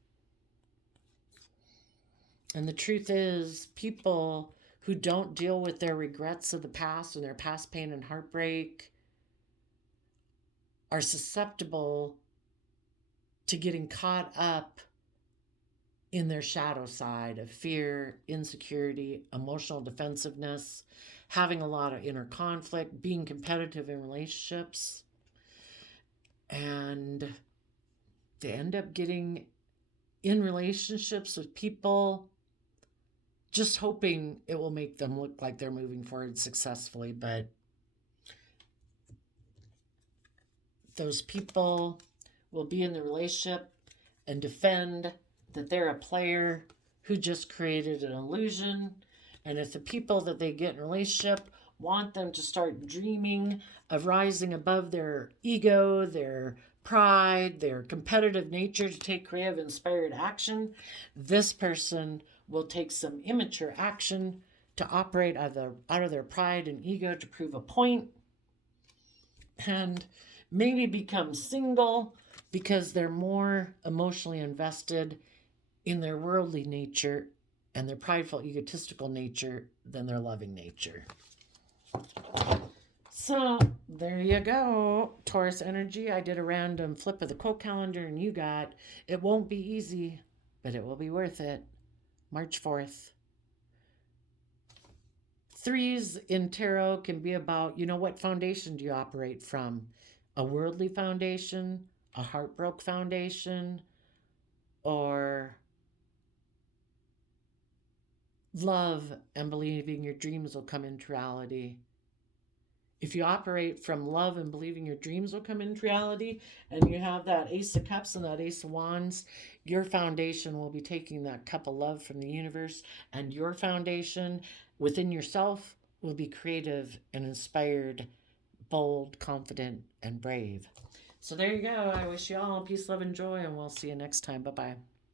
And the truth is, people who don't deal with their regrets of the past and their past pain and heartbreak are susceptible to getting caught up in their shadow side of fear, insecurity, emotional defensiveness, having a lot of inner conflict, being competitive in relationships. And They end up getting in relationships with people just hoping it will make them look like they're moving forward successfully. But those people will be in the relationship and defend that they're a player who just created an illusion. And if the people that they get in a relationship want them to start dreaming of rising above their ego, their pride, their competitive nature to take creative, inspired action, this person will take some immature action to operate out of their pride and ego to prove a point, and maybe become single because they're more emotionally invested in their worldly nature and their prideful, egotistical nature than their loving nature. So there you go, Taurus energy. I did a random flip of the quote calendar, and you got, it won't be easy, but it will be worth it. March 4th. Threes in tarot can be about, what foundation do you operate from? A worldly foundation, a heartbroken foundation, or love and believing your dreams will come into reality. If you operate from love and believing your dreams will come into reality, and you have that Ace of Cups and that Ace of Wands, your foundation will be taking that cup of love from the universe, and your foundation within yourself will be creative and inspired, bold, confident, and brave. So there you go. I wish you all peace, love, and joy, and we'll see you next time. Bye-bye.